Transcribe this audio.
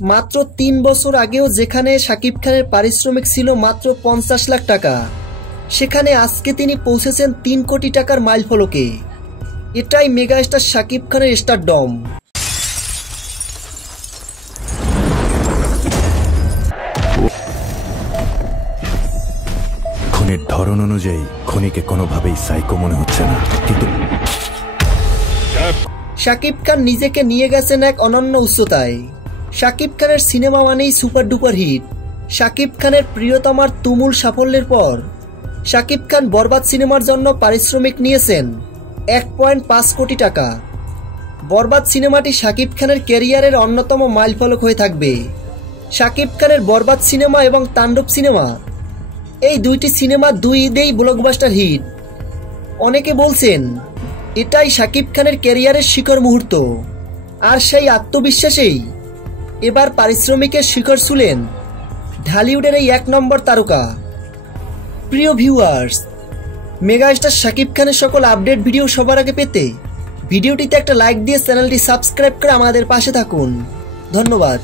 মাত্র 3 বছর আগেও যেখানে শাকিব খানের পারিশ্রমিক ছিল মাত্র 50 লাখ টাকা, সেখানে আজকে তিনি পৌঁছেছেন 3 কোটি টাকার মাইলফলকে। এটাই মেগাস্টার শাকিব খানের স্টারডম। খুনের ধরন অনুযায়ী খুনিকে কোনোভাবেই সাইকো মনে হচ্ছে না, কিন্তু শাকিব খান নিজেকে নিয়ে গেছেন এক অনন্য উচ্চতায়। শাকিব খানের সিনেমা মানেই সুপার ডুপার হিট। শাকিব খানের প্রিয়তমার তুমুল সাফল্যের পর শাকিব খান বরবাদ সিনেমার জন্য পারিশ্রমিক নিয়েছেন 1.5 কোটি টাকা। বরবাদ সিনেমাটি শাকিব খানের ক্যারিয়ারের অন্যতম মাইলফলক হয়ে থাকবে। শাকিব খানের বরবাদ সিনেমা এবং তাণ্ডব সিনেমা, এই দুইটি সিনেমা 2 ঈদেই ব্লকবাস্টার হিট। অনেকে বলছেন এটাই শাকিব খানের ক্যারিয়ারের শিখর মুহূর্ত। আর সেই আত্মবিশ্বাসেই এবার পারিশ্রমিকের শিখর ছুঁলেন ঢালিউডের এই 1 নম্বর তারকা। প্রিয় ভিউয়ার্স, মেগাস্টার শাকিব খানের সকল আপডেট ভিডিও সবার আগে পেতে ভিডিওটিতে একটা লাইক দিয়ে চ্যানেলটি সাবস্ক্রাইব করে আমাদের পাশে থাকুন। ধন্যবাদ।